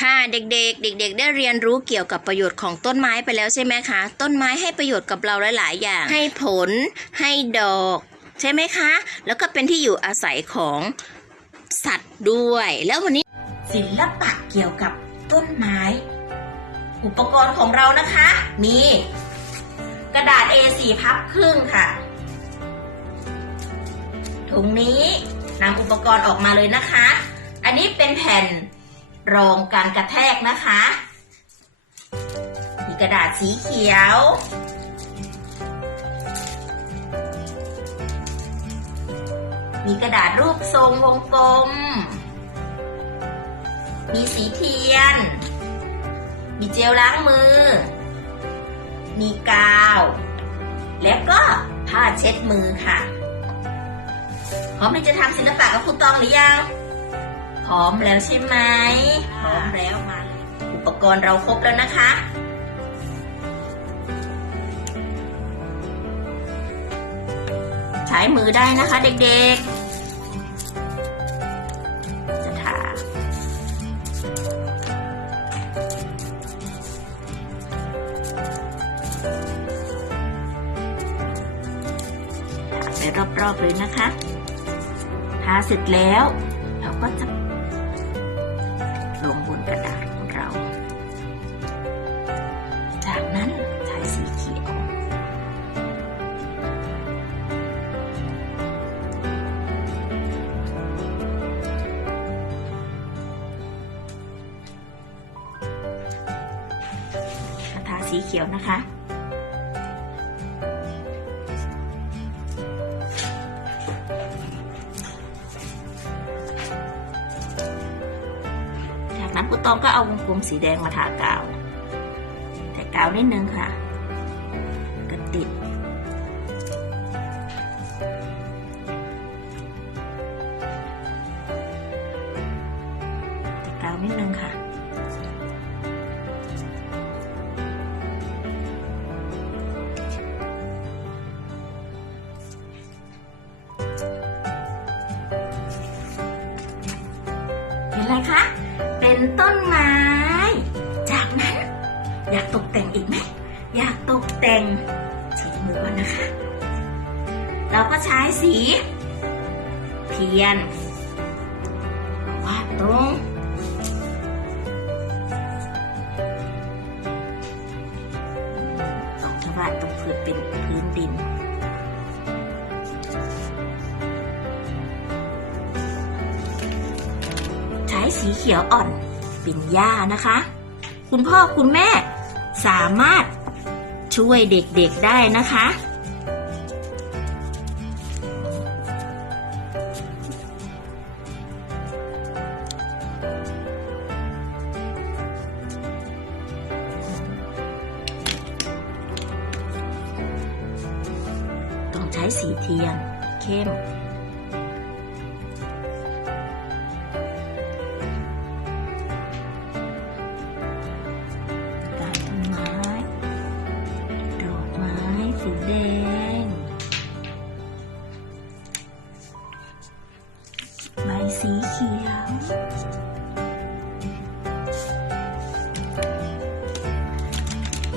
ค่ะเด็กๆ เด็ก ๆ ได้เรียนรู้เกี่ยวกับประโยชน์ของต้นไม้ไปแล้วใช่ไหมคะ ต้นไม้ให้ประโยชน์กับเราหลาย ๆ อย่าง ให้ผล ให้ดอก ใช่ไหมคะ แล้วก็เป็นที่อยู่อาศัยของสัตว์ด้วย แล้ววันนี้ศิลปะเกี่ยวกับต้นไม้ อุปกรณ์ของเรานะคะ มี กระดาษ A4 พับครึ่งค่ะ ถุงนี้นำอุปกรณ์ออกมาเลยนะคะ อันนี้เป็นแผ่น รองการกระแทกนะคะ มีกระดาษสีเขียว มีกระดาษรูปทรงวงกลม มีสีเทียน มีเจลล้างมือ มีกาว แล้วก็ผ้าเช็ดมือค่ะพร้อมที่จะทำศิลปะกับครูตองหรือยัง พร้อมแล้วใช่ไหมพร้อมแล้วมาเลยอุปกรณ์เราครบแล้วนะคะ ใช้มือได้นะคะเด็กๆ จะทาทาไปรอบๆเลยนะคะทาเสร็จแล้วเราก็จะ ลงบนกระดาษของเรา จากนั้นใช้สีเขียวทาสีเขียวนะคะ นั้นคุณตองก็เอาวงกลมสีแดงมาทากาวแต่กาวนิดนึงค่ะก็ติดแต่กาวนิดนึงค่ะเป็นอะไรคะ เป็นต้นไม้ จากนั้น อยากตกแต่งอีกไหม อยากตกแต่งฉีมือก่อนนะคะ เราก็ใช้สี เทียนวาดตรง สีเขียวอ่อนเป็นหญ้านะคะ คุณพ่อคุณแม่สามารถช่วยเด็กๆได้นะคะ ต้องใช้สีเทียนเข้ม สีเขียว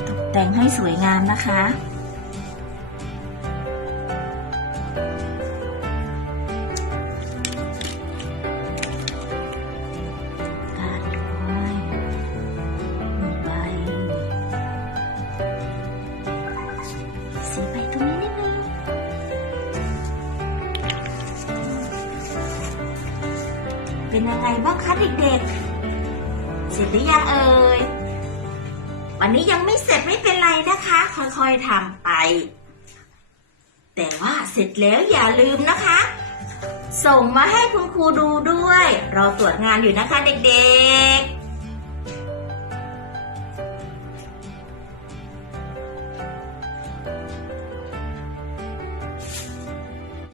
ตกแต่งให้สวยงามนะคะ เป็นยังไงบ้างคะเด็กๆ เสร็จหรือยังเอ่ย วันนี้ยังไม่เสร็จไม่เป็นไรนะคะ ค่อยๆทำไป แต่ว่าเสร็จแล้วอย่าลืมนะคะ ส่งมาให้คุณครูดูด้วย รอตรวจงานอยู่นะคะเด็กๆ